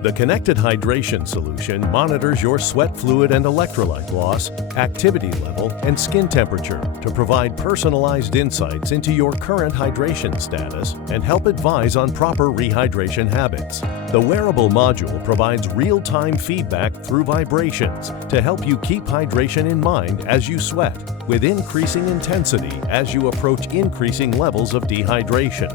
The Connected Hydration solution monitors your sweat fluid and electrolyte loss, activity level, and skin temperature to provide personalized insights into your current hydration status and help advise on proper rehydration habits. The wearable module provides real-time feedback through vibrations to help you keep hydration in mind as you sweat, with increasing intensity as you approach increasing levels of dehydration.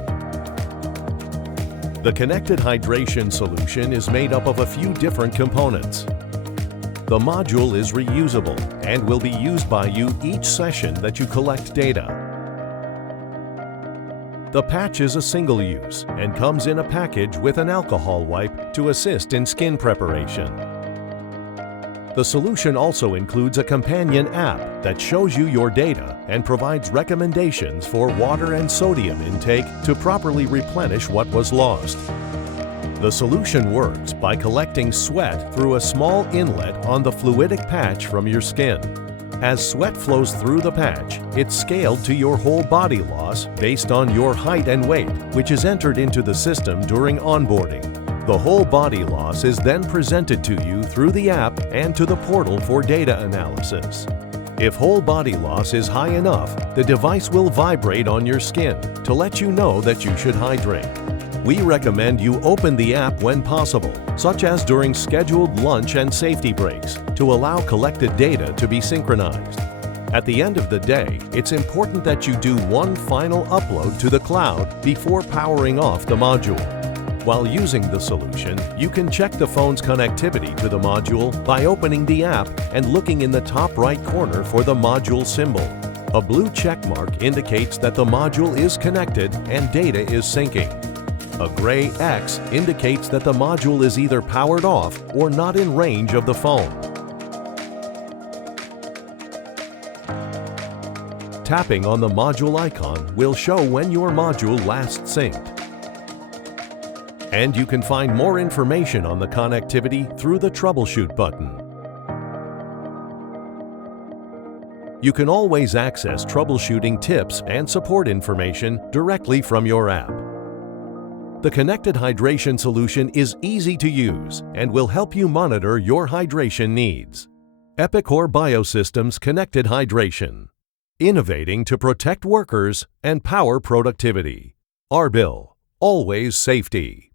The Connected Hydration solution is made up of a few different components. The module is reusable and will be used by you each session that you collect data. The patch is a single use and comes in a package with an alcohol wipe to assist in skin preparation. The solution also includes a companion app that shows you your data and provides recommendations for water and sodium intake to properly replenish what was lost. The solution works by collecting sweat through a small inlet on the fluidic patch from your skin. As sweat flows through the patch, it's scaled to your whole body loss based on your height and weight, which is entered into the system during onboarding. The whole body loss is then presented to you through the app and to the portal for data analysis. If whole body loss is high enough, the device will vibrate on your skin to let you know that you should hydrate. We recommend you open the app when possible, such as during scheduled lunch and safety breaks, to allow collected data to be synchronized. At the end of the day, it's important that you do one final upload to the cloud before powering off the module. While using the solution, you can check the phone's connectivity to the module by opening the app and looking in the top right corner for the module symbol. A blue check mark indicates that the module is connected and data is syncing. A gray X indicates that the module is either powered off or not in range of the phone. Tapping on the module icon will show when your module last synced. And you can find more information on the connectivity through the Troubleshoot button. You can always access troubleshooting tips and support information directly from your app. The Connected Hydration solution is easy to use and will help you monitor your hydration needs. Epicore Biosystems Connected Hydration. Innovating to protect workers and power productivity. Arbil, always safety.